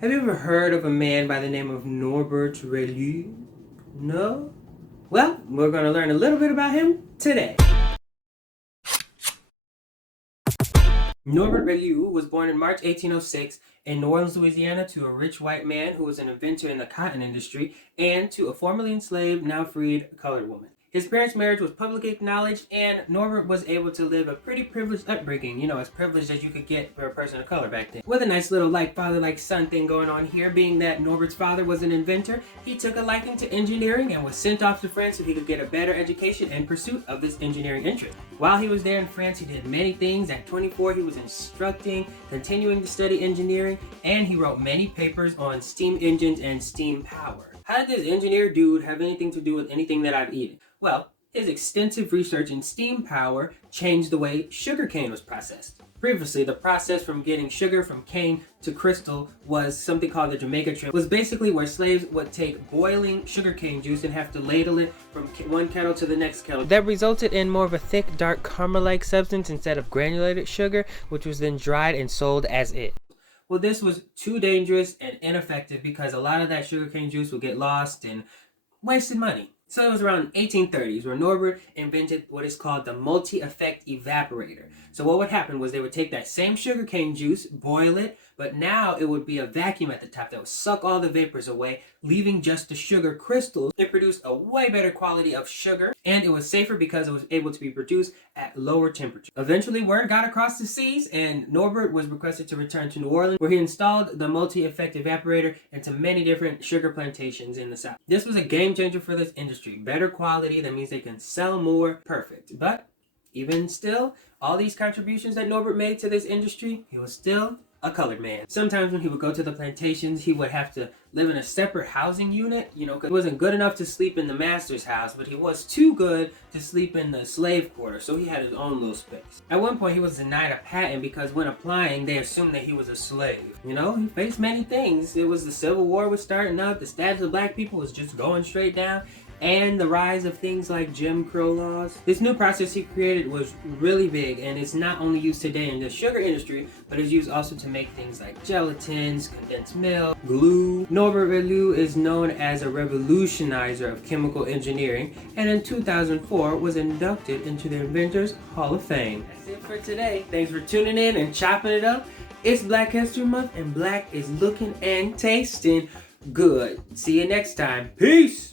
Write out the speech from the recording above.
Have you ever heard of a man by the name of Norbert Rillieux? No? Well, we're going to learn a little bit about him today. Norbert Rillieux was born in March 1806 in New Orleans, Louisiana, to a rich white man who was an inventor in the cotton industry and to a formerly enslaved, now freed colored woman. His parents' marriage was publicly acknowledged, and Norbert was able to live a pretty privileged upbringing, as privileged as you could get for a person of color back then. With a nice little father son thing going on here, being that Norbert's father was an inventor, he took a liking to engineering and was sent off to France so he could get a better education in pursuit of this engineering interest. While he was there in France, he did many things. At 24, he was instructing, continuing to study engineering, and he wrote many papers on steam engines and steam power. How did this engineer dude have anything to do with anything that I've eaten? Well, his extensive research in steam power changed the way sugarcane was processed. Previously, the process from getting sugar from cane to crystal was something called the Jamaica trip. It was basically where slaves would take boiling sugarcane juice and have to ladle it from one kettle to the next kettle. That resulted in more of a thick, dark caramel-like substance instead of granulated sugar, which was then dried and sold as it. Well, this was too dangerous and ineffective because a lot of that sugarcane juice would get lost and wasted money. So it was around 1830s where Norbert invented what is called the multi-effect evaporator. So what would happen was they would take that same sugarcane juice, boil it, but now it would be a vacuum at the top that would suck all the vapors away, leaving just the sugar crystals. It produced a way better quality of sugar, and it was safer because it was able to be produced at lower temperature. Eventually, word got across the seas, and Norbert was requested to return to New Orleans, where he installed the multi-effect evaporator into many different sugar plantations in the South. This was a game changer for this industry. Better quality, that means they can sell more. Perfect. But even still, all these contributions that Norbert made to this industry, he was still a colored man. Sometimes when he would go to the plantations, he would have to live in a separate housing unit, because he wasn't good enough to sleep in the master's house, but he was too good to sleep in the slave quarter, so he had his own little space. At one point, he was denied a patent because when applying, they assumed that he was a slave. He faced many things. It was the Civil War was starting up, the status of black people was just going straight down, and the rise of things like Jim Crow laws. This new process he created was really big, and it's not only used today in the sugar industry, but it's used also to make things like gelatins, condensed milk, glue. Norbert Rillieux is known as a revolutionizer of chemical engineering, and in 2004 was inducted into the Inventors Hall of Fame. That's it for today. Thanks for tuning in and chopping it up. It's Black History Month, and black is looking and tasting good. See you next time. Peace!